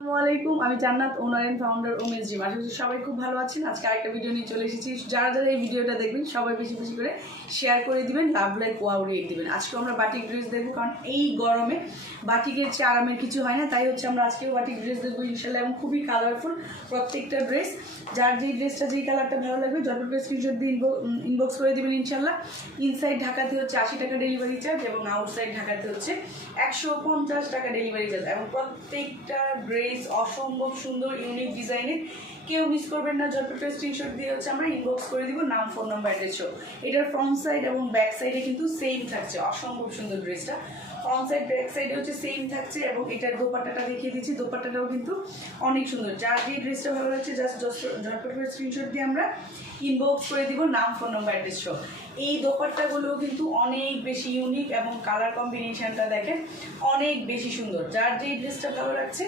আসসালামাইকুম, আমি Jannat, owner and founder women's gym. আশা করছি সবাই খুব ভালো আছেন। আজকে আরেকটা ভিডিও নিয়ে চলে এসেছি। যারা যারা এই ভিডিওটা দেখবেন সবাই বেশি বেশি করে শেয়ার করে দিবেন, লাভ লাইক ওয়াও রেট দিবেন। আজকে আমরা বাটিক ড্রেস দেখবো, কারণ এই গরমে বাটিকের চেয়ে আরামের কিছু হয় না। তাই হচ্ছে আমরা আজকেও বাটিক ড্রেস দেখবো ইনশাল্লাহ, এবং খুবই কালারফুল প্রত্যেকটা ড্রেস। যার যেই ড্রেসটা যেই কালারটা ভালো লাগবে যতটা স্ক্রিনশট দিয়ে ইনবক্স করে দেবেন ইনশাল্লাহ। ইনসাইড ঢাকাতে হচ্ছে 80 টাকা ডেলিভারি চার্জ, এবং আউটসাইড ঢাকাতে হচ্ছে 150 টাকা ডেলিভারি চার্জ। এবং প্রত্যেকটা ড্রেস অসম্ভব সুন্দর, ইউনিক ডিজাইনের। কেউ মিস করবেন না, যতটা স্ক্রিনশট দিয়ে হচ্ছে আমরা ইনবক্স করে দিব, নাম, ফোন নাম্বার, অ্যাড্রেসও। এটার ফ্রন্ট সাইড এবং ব্যাক সাইডে কিন্তু সেম থাকছে। অসম্ভব সুন্দর ড্রেসটা, ফ্রন্ট সাইড ব্যাক সাইডে হচ্ছে সেম থাকছে। এবং এটার দোপাট্টাটা দেখিয়ে দিচ্ছি, দোপাট্টাটাও কিন্তু অনেক সুন্দর। যার যে ড্রেসটা ভালো লাগছে জাস্ট ঝটপট করে স্ক্রিনশট দিয়ে আমরা ইনবক্স করে দিব, নাম, ফোন নাম্বার, অ্যাড্রেসও। এই দোপাট্টাগুলো কিন্তু অনেক বেশি ইউনিক, এবং কালার কম্বিনেশনটা দেখেন অনেক বেশি সুন্দর। যার যেই ড্রেসটা ভালো লাগছে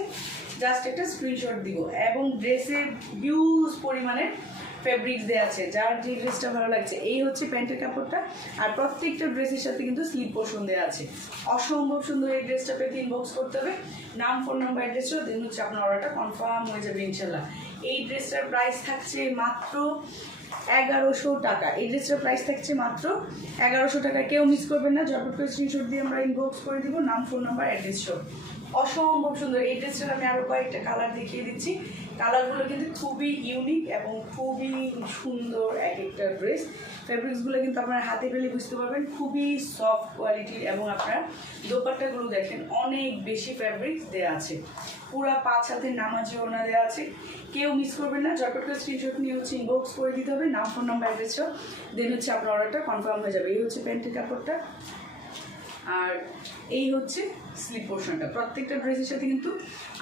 জাস্ট একটা স্ক্রিনশট দিব। এবং ড্রেসের হিউজ পরিমাণের ফেব্রিক্স দেওয়া আছে। যার যে ড্রেসটা ভালো লাগছে, এই হচ্ছে প্যান্টের কাপড়টা। আর প্রত্যেকটা ড্রেসের সাথে কিন্তু স্লিপ পোর্শন দেওয়া আছে। অসম্ভব সুন্দর। এই ড্রেসটা পেতে ইনবক্স করতে হবে, নাম, ফোন নাম্বার, অ্যাড্রেসও। দেন হচ্ছে আপনার অর্ডারটা কনফার্ম হয়ে যাবে ইনশাল্লাহ। এই ড্রেসটার প্রাইস থাকছে মাত্র 1100 টাকা। এই ড্রেসটার প্রাইস থাকছে মাত্র 1100 টাকা। কেউ মিস করবেন না, ঝটপট করে স্ক্রিনশট দিয়ে আমরা ইনবক্স করে দিব, নাম, ফোন নাম্বার, অ্যাড্রেসও। অসম্ভব সুন্দর। এই ড্রেসটার আমি আরও কয়েকটা কালার দেখিয়ে দিচ্ছি। কালারগুলো কিন্তু খুবই ইউনিক এবং খুবই সুন্দর এক একটা ড্রেস। ফেব্রিক্সগুলো কিন্তু আপনার হাতে পেলে বুঝতে পারবেন, খুবই সফট কোয়ালিটির। এবং আপনার দোপাট্টাগুলো দেখেন অনেক বেশি ফেব্রিক্স দেওয়া আছে। পুরা 5 হাতের নামাজি ওড়না দেওয়া আছে। কেউ মিস করবেন না, ঝটপট করে স্ক্রিনশট নিয়ে হচ্ছে ইনবক্স করে দিতে হবে, নাম, ফোন নাম্বার, অ্যাড্রেসও। দেন হচ্ছে আপনার অর্ডারটা কনফার্ম হয়ে যাবে। এই হচ্ছে প্যান্টের কাপড়টা, আর এই হচ্ছে স্লিপ পোর্শনটা। প্রত্যেকটা ড্রেসের সাথে কিন্তু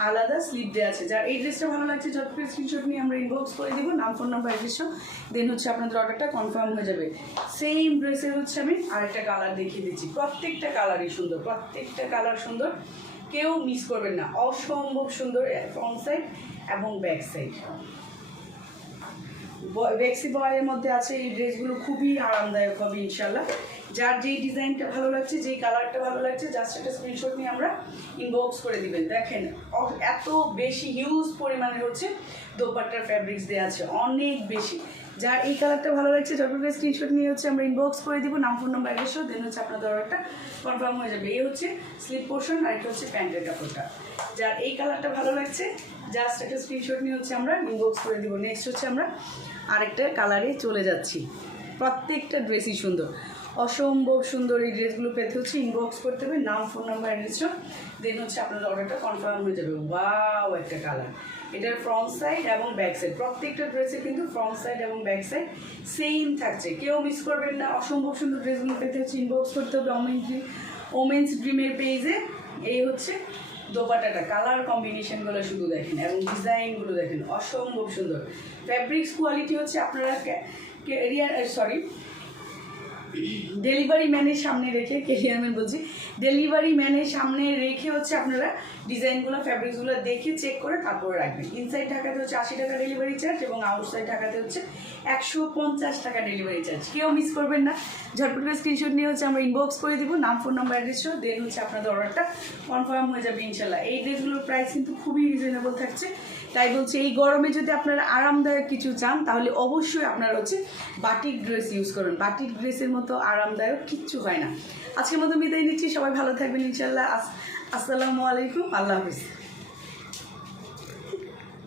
আলাদা স্লিপ দেওয়া আছে। যার এই ড্রেসটা ভালো লাগছে ঝটপট স্ক্রিনশট নিয়ে আমরা ইনবক্স করে দিব, নাম, ফোন নাম্বার, অ্যাড্রেসও। দেন হচ্ছে আপনাদের অর্ডারটা কনফার্ম হয়ে যাবে। সেম ড্রেসের হচ্ছে আমি আরেকটা কালার দেখিয়ে দিচ্ছি। প্রত্যেকটা কালারই সুন্দর, প্রত্যেকটা কালার সুন্দর। কেউ মিস করবেন না। অসম্ভব সুন্দর ফ্রন্ট সাইড এবং ব্যাক সাইড। বেক্সি বয়ের মধ্যে আছে এই ড্রেসগুলো, খুবই আরামদায়ক হবে ইনশাল্লাহ। যার যেই ডিজাইনটা ভালো লাগছে, যেই কালারটা ভালো লাগছে জাস্ট একটা স্ক্রিনশট নিয়ে আমরা ইনবক্স করে দিবেন। দেখেন এত বেশি হিউজ পরিমাণের হচ্ছে দোপাট্টার ফ্যাব্রিক্স দেওয়া আছে, অনেক বেশি। যার এই কালারটা ভালো লাগছে যতটুকু স্ক্রিনশট নিয়ে হচ্ছে আমরা ইনবক্স করে দিব, নাম, ফোন নাম্বার, অ্যাড্রেসও। দেন হচ্ছে আপনাদের অর্ডারটা কনফার্ম হয়ে যাবে। এই হচ্ছে স্লিপ পোর্শন, আর এটা হচ্ছে প্যান্টের কাপড়টা। যার এই কালারটা ভালো লাগছে জাস্ট একটা স্ক্রিনশট নিয়ে হচ্ছে আমরা ইনবক্স করে দিব। নেক্সট হচ্ছে আমরা আরেকটা কালারে চলে যাচ্ছি। প্রত্যেকটা ড্রেসই সুন্দর, অসম্ভব সুন্দর। এই ড্রেসগুলো পেতে হচ্ছে ইনবক্স করতে হবে, নাম, ফোন নাম্বার, অ্যাড্রেসও। দেন হচ্ছে আপনাদের অর্ডারটা কনফার্ম হয়ে যাবে। ওয়াও একটা কালার। এটার ফ্রন্ট সাইড এবং ব্যাক সাইড, প্রত্যেকটা ড্রেসে কিন্তু ফ্রন্ট সাইড এবং ব্যাক সাইড সেম থাকছে। কেউ মিস করবেন না। অসম্ভব সুন্দর ড্রেসগুলো পেতে হচ্ছে ইনবক্স করতে হবে ওমেন্স ড্রিমের পেজে। এই হচ্ছে দোপাট্টাটা, কালার কম্বিনেশনগুলো শুধু দেখেন, এবং ডিজাইনগুলো দেখেন অসম্ভব সুন্দর। ফ্যাব্রিক্স কোয়ালিটি হচ্ছে আপনারা ডেলিভারি ম্যানের সামনে রেখে, কেরিয়ারম্যান বলছি, ডেলিভারি ম্যানের সামনে রেখে হচ্ছে আপনারা ডিজাইনগুলো, ফ্যাব্রিক্সগুলো দেখে চেক করে তারপরে রাখবেন। ইনসাইড ঢাকাতে হচ্ছে 80 টাকা ডেলিভারি চার্জ, এবং আউটসাইড ঢাকাতে হচ্ছে 150 টাকা ডেলিভারি চার্জ। কেউ মিস করবেন না, ঝটপট করে স্ক্রিনশট নিয়ে হচ্ছে আমরা ইনবক্স করে দিব, নাম, ফোন নাম্বার, অ্যাড্রেসও। দেন হচ্ছে আপনাদের অর্ডারটা কনফার্ম হয়ে যাবে ইনশাল্লাহ। এই ড্রেসগুলোর প্রাইস কিন্তু খুবই রিজনেবল থাকছে। তাই বলছি, এই গরমে যদি আপনারা আরামদায়ক কিছু চান তাহলে অবশ্যই আপনারা হচ্ছে বাটিক ড্রেস ইউজ করুন। বাটিক ড্রেসের মতো আরামদায়ক কিচ্ছু হয় না। আজকের মতো বিদায় নিচ্ছি, সবাই ভালো থাকবেন ইনশাল্লাহ। আসসালামু আলাইকুম, আল্লাহ হাফিজ।